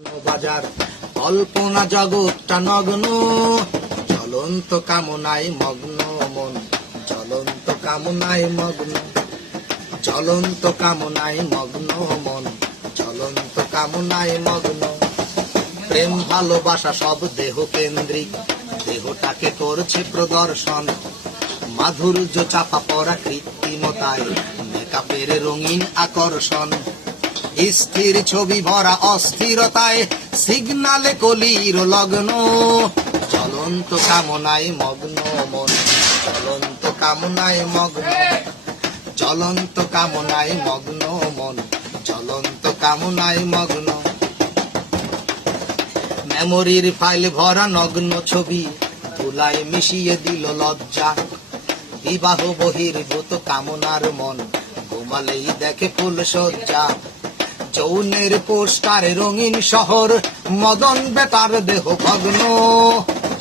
বাজার কল্পনা জগৎটা নগ্ন, জ্বলন্ত কামনায় মগ্ন মন, জ্বলন্ত কামনায় মগ্ন, জ্বলন্ত কামনায় মগ্ন মন, জ্বলন্ত কামনায় মগ্ন। প্রেম ভালোবাসা সব দেহ কেন্দ্রিক, দেহটাকে করছে প্রদর্শন, মাধুর্য চাপা পড়া কৃত্রিমতায়, মেকআপের রঙিন আকর্ষণ। স্থির ছবি ভরা অস্থিরতায়, সিগনালে কলির লগ্ন, জ্বলন্ত কামনায় মগ্ন মন, জ্বলন্ত কামনায় মগ্ন, জ্বলন্ত কামনায় মগ্ন মন, জ্বলন্ত কামনায় মগ্ন। মেমোরির ফাইল ভরা নগ্ন ছবি, ধুলায় মিশিয়ে দিল লজ্জা, বিবাহ বহির্ভূত কামনার মন, ঘুমালেই দেখে ফুল সজ্জা। যৌনের পোস্টারে রঙিন শহর, মদন বেতার দেহ ভগ্ন,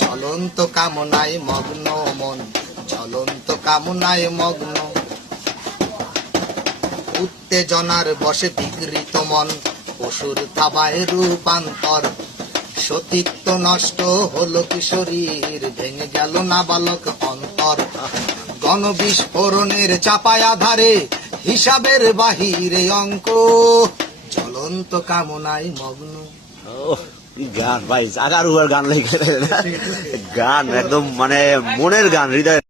জ্বলন্ত কামনায় মগ্ন মন, জ্বলন্ত কামনায় মগ্ন। উত্তেজনার বশে বিকৃত মন, পশুর থাবায় রূপান্তর, সতীত্ব নষ্ট হলো কিশোরীর, ভেঙে গেল নাবালক অন্তর। গণবিস্ফোরণের চাপায় আধারে, হিসাবের বাহিরে অঙ্ক, জ্বলন্ত কামনায় মগ্ন। গান ভাই আগার গান লেগে গান একদম মানে মনের গান, হৃদয়।